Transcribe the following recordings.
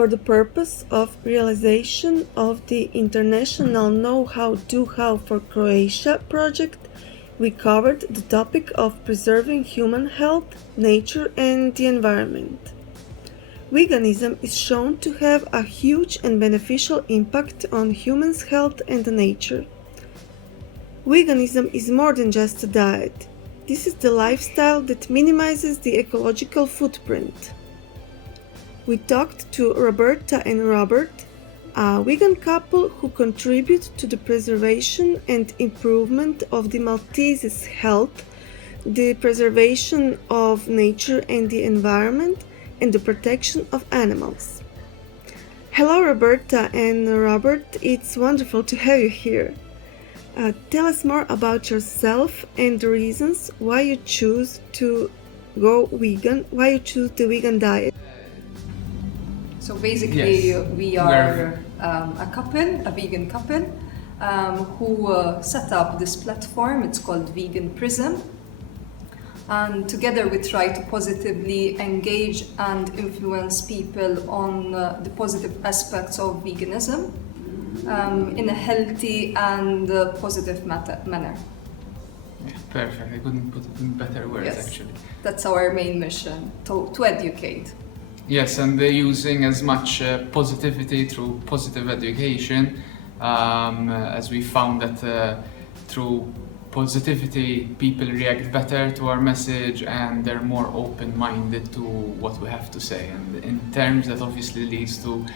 For the purpose of realization of the International Know-How Do-How for Croatia project, we covered the topic of preserving human health, nature and the environment. Veganism is shown to have a huge and beneficial impact on humans' health and nature. Veganism is more than just a diet. This is the lifestyle that minimizes the ecological footprint. We talked to Roberta and Robert, a vegan couple who contribute to the preservation and improvement of the Maltese's health, the preservation of nature and the environment, and the protection of animals. Hello Roberta and Robert, it's wonderful to have you here. Tell us more about yourself and the reasons why you choose to go vegan, why you choose the vegan diet. So basically, Yes. we are a couple, a vegan couple, who set up this platform. It's called Vegan Prism. And together we try to positively engage and influence people on the positive aspects of veganism in a healthy and positive manner. Yeah, perfect. I couldn't put it in better words, Yes. actually. That's our main mission, to educate. Yes, and they're using as much positivity through positive education, as we found that through positivity people react better to our message and they're more open-minded to what we have to say, and in terms that obviously leads to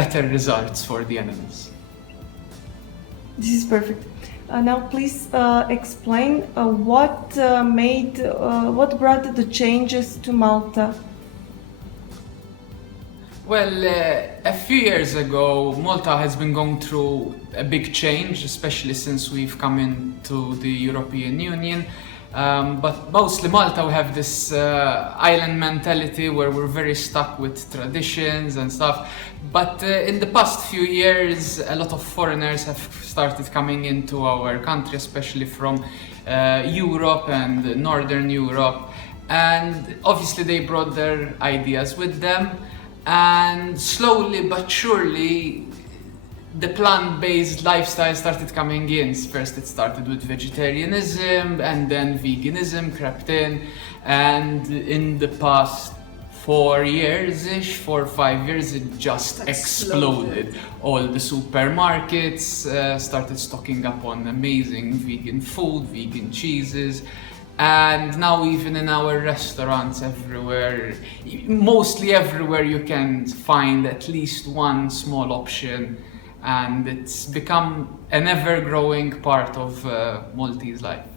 better results for the animals. This is perfect. Now please explain what brought the changes to Malta. Well, a few years ago, Malta has been going through a big change, especially since we've come into the European Union. But mostly Malta, we have this island mentality where we're very stuck with traditions and stuff. But in the past few years, a lot of foreigners have started coming into our country, especially from Europe and Northern Europe. And obviously they brought their ideas with them. And slowly but surely, the plant-based lifestyle started coming in. First it started with vegetarianism, and then veganism crept in. And in the past 4 years-ish, 4 or 5 years, it just exploded. All the supermarkets started stocking up on amazing vegan food, vegan cheeses. And now even in our restaurants everywhere, mostly everywhere, you can find at least one small option, and it's become an ever-growing part of Maltese life.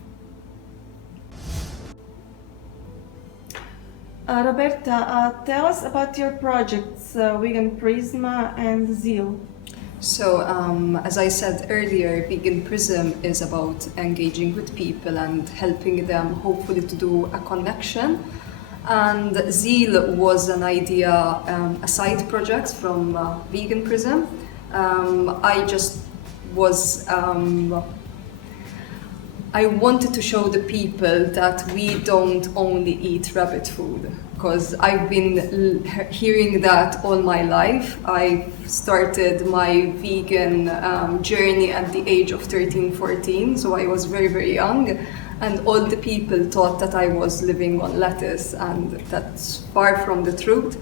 Roberta, tell us about your projects, Vegan Prism and Zeal. So, as I said earlier, Vegan Prism is about engaging with people and helping them hopefully to do a connection. And Zeal was an idea, a side project from Vegan Prism. I just was I wanted to show the people that we don't only eat rabbit food, because I've been hearing that all my life. I started my vegan journey at the age of 13, 14, so I was very, very young, and all the people thought that I was living on lettuce, and that's far from the truth.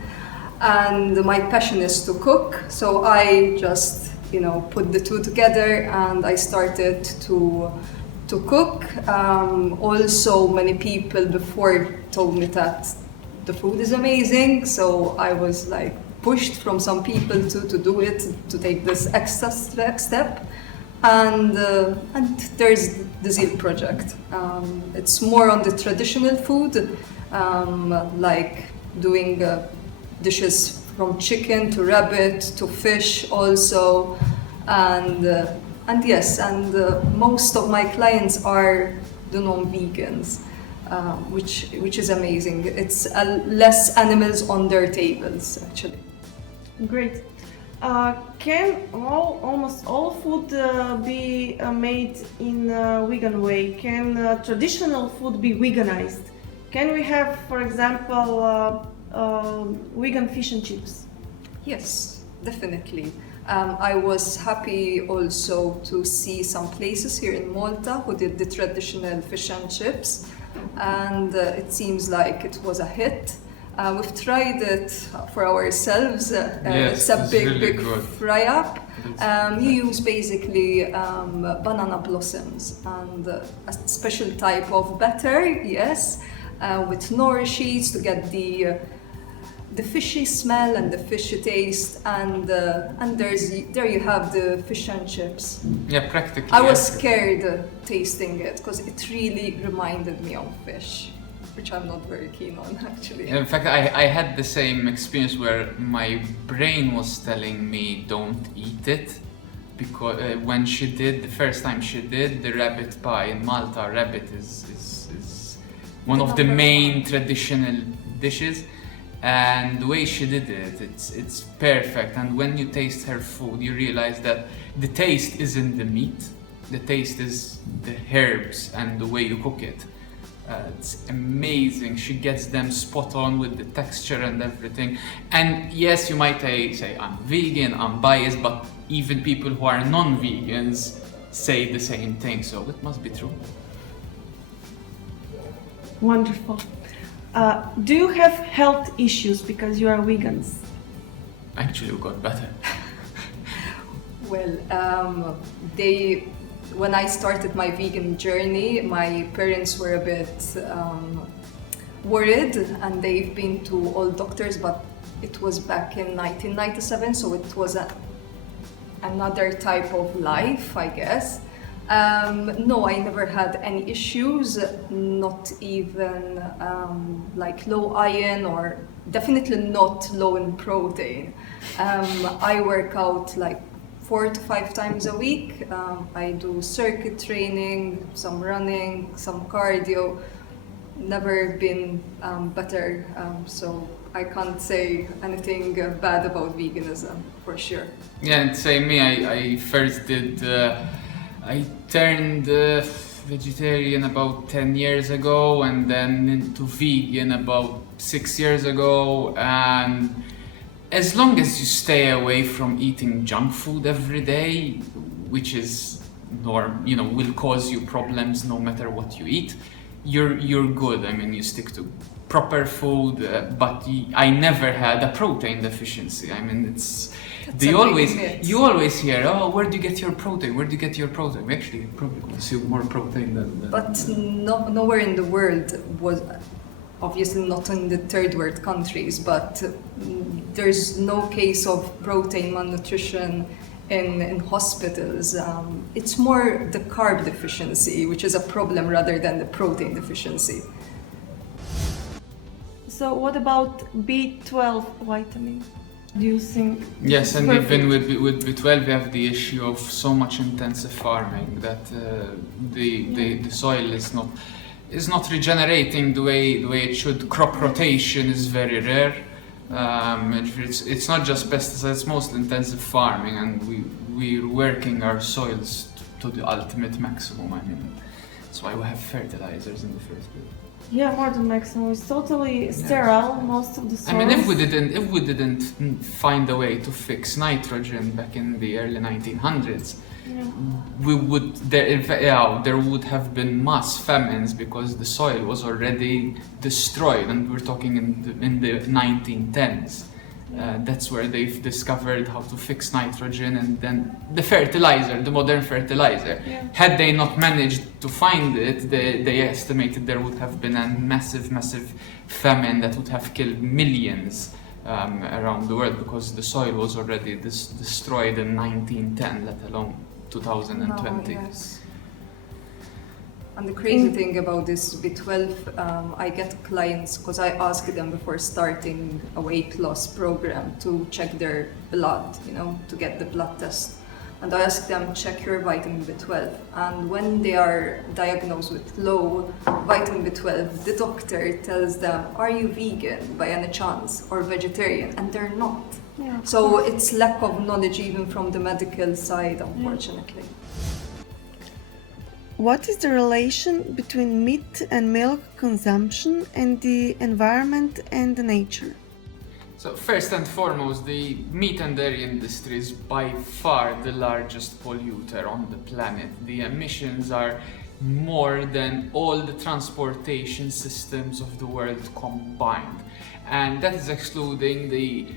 And my passion is to cook, so I just, put the two together, and I started to cook. Also, many people before told me that the food is amazing, so I was like pushed from some people to do it, to take this extra step. And there's the Zeal project. It's more on the traditional food, like doing dishes from chicken to rabbit to fish also, and yes, most of my clients are the non-vegans, which is amazing. It's less animals on their tables, actually. Great. Can almost all food be made in a vegan way? Can traditional food be veganized? Can we have, for example, vegan fish and chips? Yes, definitely. I was happy also to see some places here in Malta who did the traditional fish and chips, and it seems like it was a hit. We've tried it for ourselves. It's a big, really big good. fry-up. You use basically banana blossoms and a special type of batter, yes, with Nor sheets to get the fishy smell and the fishy taste, and there you have the fish and chips. Yeah, practically. I was scared tasting it because it really reminded me of fish, which I'm not very keen on actually. In fact, I had the same experience where my brain was telling me don't eat it, because when she did, the first time she did the rabbit pie in Malta, rabbit is one of the main traditional dishes. And the way she did it, it's perfect. And when you taste her food, you realize that the taste isn't the meat, the taste is the herbs and the way you cook it. It's amazing. She gets them spot on with the texture and everything. And yes, you might say I'm vegan, I'm biased, but even people who are non-vegans say the same thing, so it must be true. Wonderful. Do you have health issues because you are vegans? Actually, we got better. Well, when I started my vegan journey, my parents were a bit worried, and they've been to all doctors, but it was back in 1997, so it was another type of life, I guess. No, I never had any issues, not even like low iron, or definitely not low in protein. I work out like 4 to 5 times a week. I do circuit training, some running, some cardio. Never been better, so I can't say anything bad about veganism, for sure. Yeah, and same me. I first did. I turned vegetarian about 10 years ago, and then into vegan about 6 years ago. And as long as you stay away from eating junk food every day, which is will cause you problems no matter what you eat, you're good. I mean, you stick to proper food, but I never had a protein deficiency. I mean, you always hear, oh, where do you get your protein? Where do you get your protein? We actually probably consume more protein than But nowhere in the world was, obviously not in the third world countries, but there's no case of protein malnutrition in hospitals. It's more the carb deficiency, which is a problem rather than the protein deficiency. So what about B12 vitamin? Do you think? Yes, and even with B12 we have the issue of so much intensive farming that the soil is not regenerating the way it should. Crop rotation is very rare. It's not just pesticides, it's most intensive farming, and we're working our soils to the ultimate maximum. I mean, that's why we have fertilizers in the first place. Yeah, more than maximum. It's totally sterile, most of the soils. I mean, if we didn't find a way to fix nitrogen back in the early 1900s, there would have been mass famines because the soil was already destroyed, and we're talking in the 1910s. That's where they've discovered how to fix nitrogen, and then the modern fertilizer. Yeah. Had they not managed to find it, they estimated there would have been a massive famine that would have killed millions around the world, because the soil was already destroyed in 1910, let alone 2020. No, yes. And the crazy thing about this B12, I get clients, because I ask them before starting a weight loss program to check their blood, to get the blood test. And I ask them, check your vitamin B12. And when they are diagnosed with low vitamin B12, the doctor tells them, are you vegan by any chance, or vegetarian? And they're not. Yeah. So it's lack of knowledge even from the medical side, unfortunately. What is the relation between meat and milk consumption and the environment and the nature? So first and foremost, the meat and dairy industry is by far the largest polluter on the planet. The emissions are more than all the transportation systems of the world combined. And that is excluding the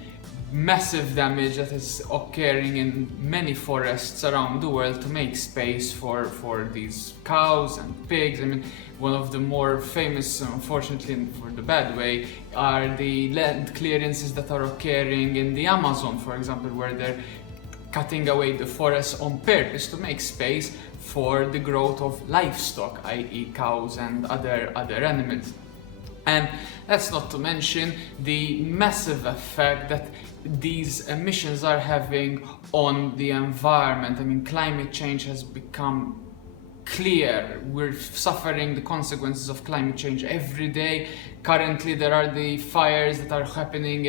massive damage that is occurring in many forests around the world to make space for these cows and pigs. I mean, one of the more famous, unfortunately for the bad way, are the land clearances that are occurring in the Amazon, for example, where they're cutting away the forests on purpose to make space for the growth of livestock, i.e. cows and other animals. And that's not to mention the massive effect that these emissions are having on the environment. I mean, climate change has become clear. We're suffering the consequences of climate change every day. Currently, there are the fires that are happening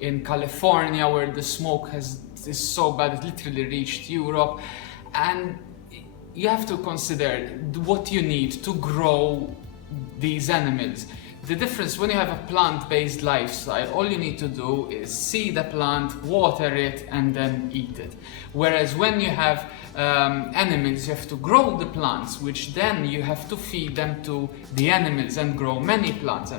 in California, where the smoke is so bad it literally reached Europe. And you have to consider what you need to grow these animals. The difference when you have a plant-based lifestyle, all you need to do is see the plant, water it, and then eat it. Whereas when you have animals, you have to grow the plants, which then you have to feed them to the animals and grow many plants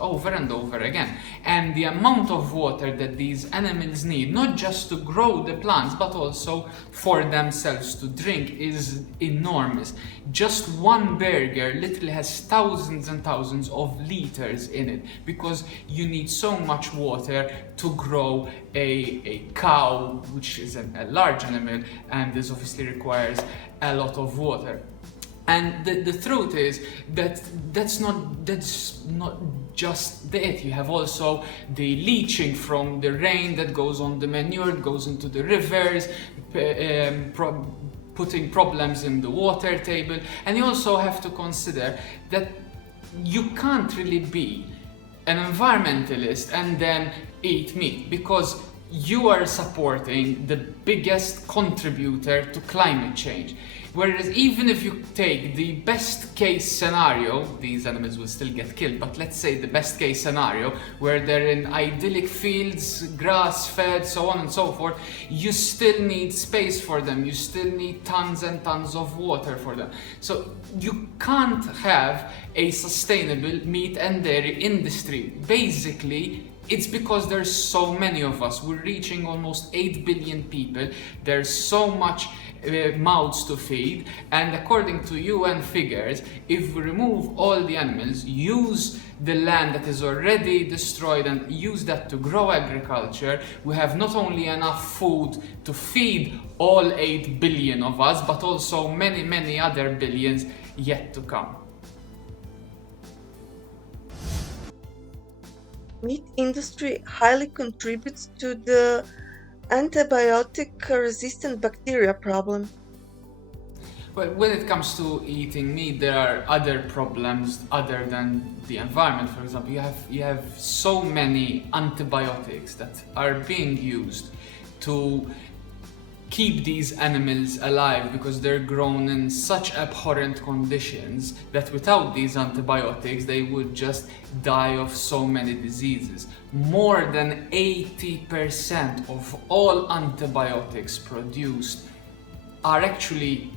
over and over again. And the amount of water that these animals need, not just to grow the plants, but also for themselves to drink, is enormous. Just one burger literally has thousands and thousands of liters in it, because you need so much water to grow a cow, which is a large animal, and this obviously requires a lot of water. And the truth is that that's not just it. You have also the leaching from the rain that goes on the manure, it goes into the rivers, putting problems in the water table. And you also have to consider that you can't really be an environmentalist and then eat meat, because you are supporting the biggest contributor to climate change. Whereas even if you take the best case scenario, these animals will still get killed, but let's say the best case scenario, where they're in idyllic fields, grass fed, so on and so forth, you still need space for them, you still need tons and tons of water for them. So you can't have a sustainable meat and dairy industry. Basically, it's because there's so many of us. We're reaching almost 8 billion people. There's so much mouths to feed, and according to UN figures, if we remove all the animals, use the land that is already destroyed and use that to grow agriculture, we have not only enough food to feed all 8 billion of us, but also many, many other billions yet to come. Meat industry highly contributes to the antibiotic-resistant bacteria problem. Well, when it comes to eating meat, there are other problems other than the environment. For example, you have so many antibiotics that are being used to keep these animals alive, because they're grown in such abhorrent conditions that without these antibiotics they would just die of so many diseases. More than 80% of all antibiotics produced are actually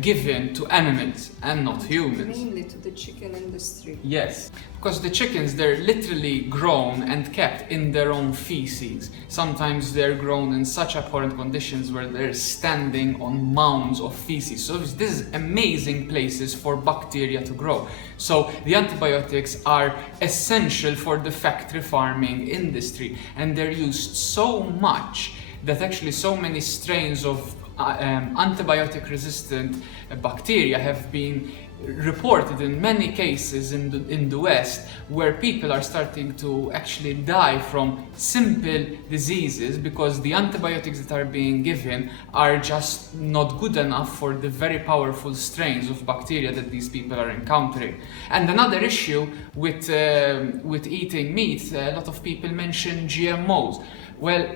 given to animals and not humans. Mainly to the chicken industry. Yes, because the chickens, they're literally grown and kept in their own feces. Sometimes they're grown in such abhorrent conditions where they're standing on mounds of feces. So this is amazing places for bacteria to grow. So the antibiotics are essential for the factory farming industry, and they're used so much that actually so many strains of antibiotic-resistant bacteria have been reported in many cases in the West, where people are starting to actually die from simple diseases because the antibiotics that are being given are just not good enough for the very powerful strains of bacteria that these people are encountering. And another issue with eating meat, a lot of people mention GMOs. Well,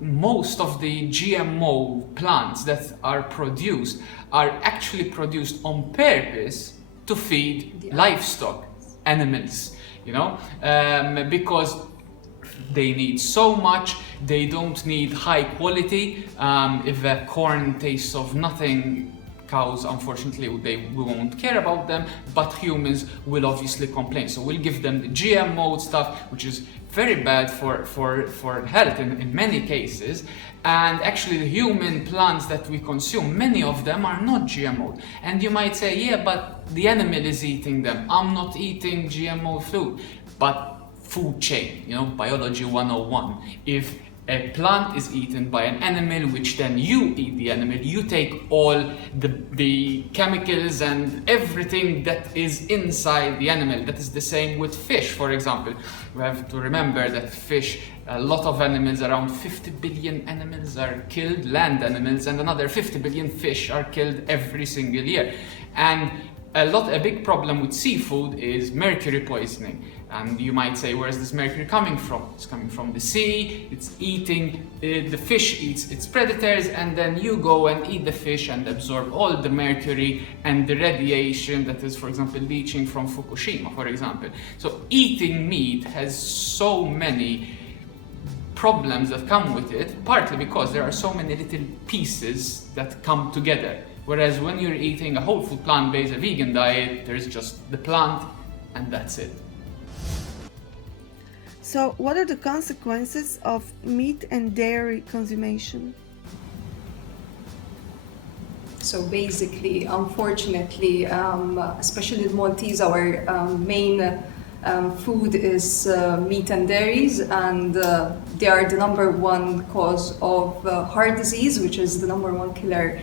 most of the GMO plants that are produced are actually produced on purpose to feed livestock, animals, because they need so much. They don't need high quality. If the corn tastes of nothing, cows, unfortunately, we won't care about them, but humans will obviously complain. So we'll give them the GMO stuff, which is very bad for health in many cases. And actually the human plants that we consume, many of them are not GMO. And you might say, yeah, but the animal is eating them. I'm not eating GMO food. But food chain, biology 101. If a plant is eaten by an animal, which then you eat the animal, you take all the chemicals and everything that is inside the animal. That is the same with fish, for example. We have to remember that fish, a lot of animals, around 50 billion animals are killed, land animals, and another 50 billion fish are killed every single year. And a big problem with seafood is mercury poisoning. And you might say, where's this mercury coming from? It's coming from the sea, it's eating, the fish eats its predators, and then you go and eat the fish and absorb all the mercury and the radiation that is, for example, leaching from Fukushima, for example. So eating meat has so many problems that come with it, partly because there are so many little pieces that come together. Whereas when you're eating a whole food plant-based, a vegan diet, there's just the plant and that's it. So, what are the consequences of meat and dairy consumption? So basically, unfortunately, especially the Maltese, our main food is meat and dairies, and they are the number one cause of heart disease, which is the number one killer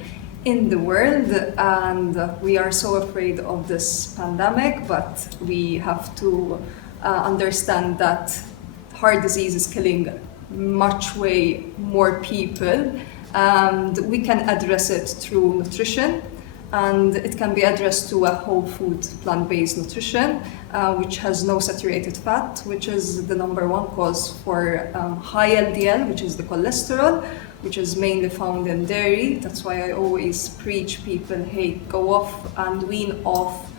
in the world. And we are so afraid of this pandemic, but we have to understand that heart disease is killing way more people, and we can address it through nutrition, and it can be addressed to a whole food plant-based nutrition, which has no saturated fat, which is the number one cause for high LDL, which is the cholesterol, which is mainly found in dairy. That's why I always preach people, hey, go off and wean off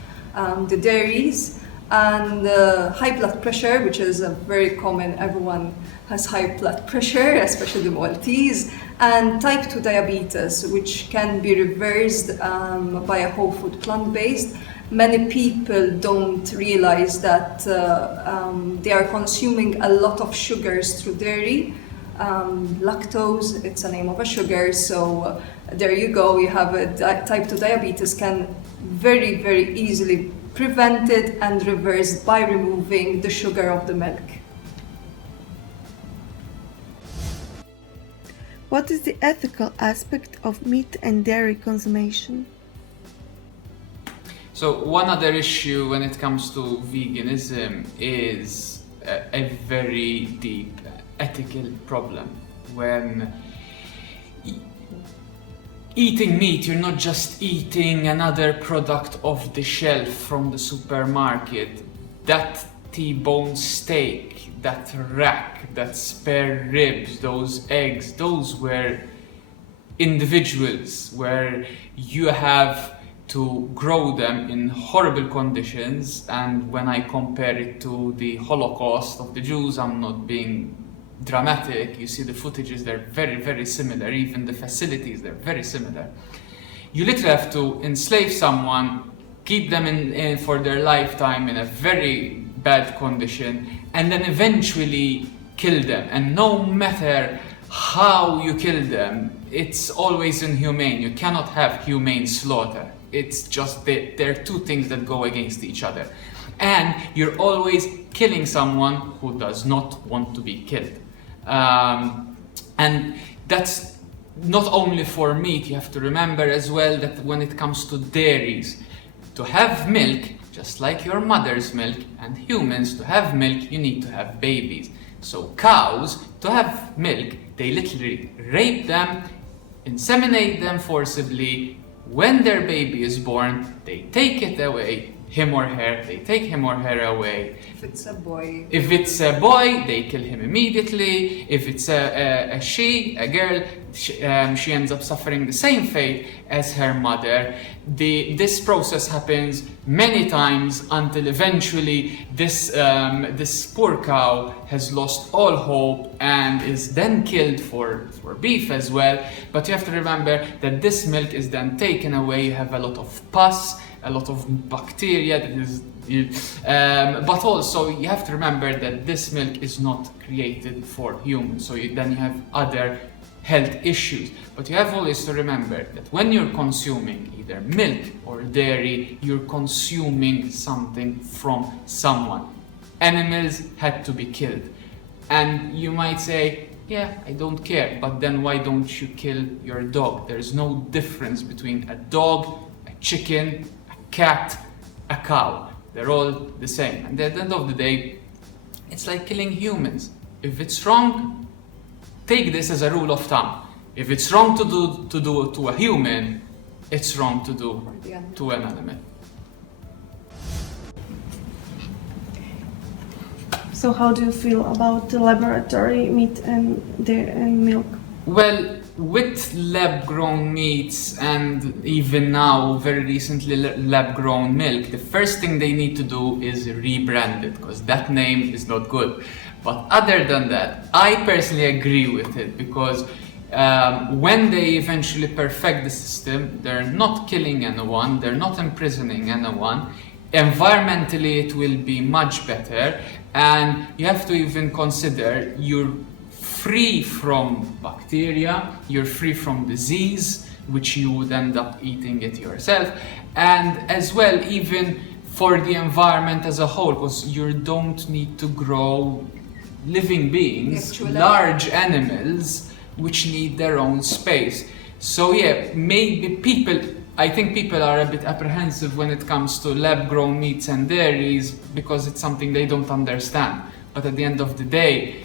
the dairies. And high blood pressure, which is a very common, everyone has high blood pressure, especially the Maltese, and type 2 diabetes, which can be reversed by a whole food plant-based. Many people don't realize that they are consuming a lot of sugars through dairy. Lactose, it's a name of a sugar, so there you go, you have a type 2 diabetes can very, very easily prevented and reversed by removing the sugar of the milk. What is the ethical aspect of meat and dairy consumption? So one other issue when it comes to veganism is a very deep ethical problem. When eating meat, you're not just eating another product off the shelf from the supermarket. That T-bone steak, that rack, that spare ribs, those eggs, those were individuals where you have to grow them in horrible conditions. And when I compare it to the Holocaust of the Jews, I'm not being dramatic. You see the footages, they're very, very similar. Even the facilities, they're very similar. You literally have to enslave someone, keep them in for their lifetime in a very bad condition, and then eventually kill them. And no matter how you kill them, it's always inhumane. You cannot have humane slaughter. It's just that there are two things that go against each other. And you're always killing someone who does not want to be killed. And that's not only for meat. You have to remember as well that when it comes to dairies, to have milk, just like your mother's milk, and humans, to have milk, you need to have babies. So cows, to have milk, they literally rape them, inseminate them forcibly. When their baby is born, they take it away, him or her, they take him or her away. If it's a boy. If it's a boy, they kill him immediately. If it's a she, a girl, she ends up suffering the same fate as her mother. This process happens many times until eventually this poor cow has lost all hope and is then killed for beef as well. But you have to remember that this milk is then taken away. You have a lot of pus, a lot of bacteria that is but also you have to remember that this milk is not created for humans, so then you have other health issues. But you have always to remember that when you're consuming either milk or dairy, you're consuming something from someone. Animals had to be killed. And you might say, yeah, I don't care, but then why don't you kill your dog? There's no difference between a dog, a chicken, a cat, a cow. They're all the same. And at the end of the day, it's like killing humans. If it's wrong, take this as a rule of thumb. If it's wrong to do to a human, it's wrong to do to an animal. So how do you feel about the laboratory meat and milk? Well, with lab-grown meats and even now, very recently, lab-grown milk, the first thing they need to do is rebrand it, because that name is not good. But other than that, I personally agree with it, because when they eventually perfect the system, they're not killing anyone, they're not imprisoning anyone. Environmentally, it will be much better, and you have to even consider you're free from bacteria, you're free from disease, which you would end up eating it yourself, and as well even for the environment as a whole, because you don't need to grow living beings, large animals, which need their own space. So yeah, maybe I think people are a bit apprehensive when it comes to lab-grown meats and dairies because it's something they don't understand. But at the end of the day,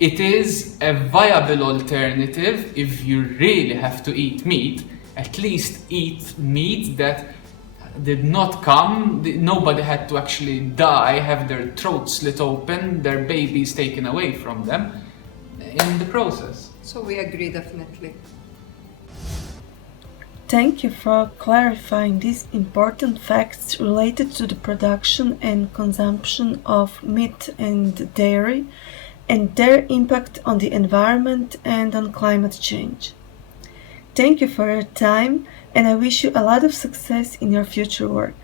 it is a viable alternative. If you really have to eat meat, at least eat meat that did not nobody had to actually die, have their throat slit open, their babies taken away from them in the process. So we agree, definitely. Thank you for clarifying these important facts related to the production and consumption of meat and dairy, and their impact on the environment and on climate change. Thank you for your time, and I wish you a lot of success in your future work.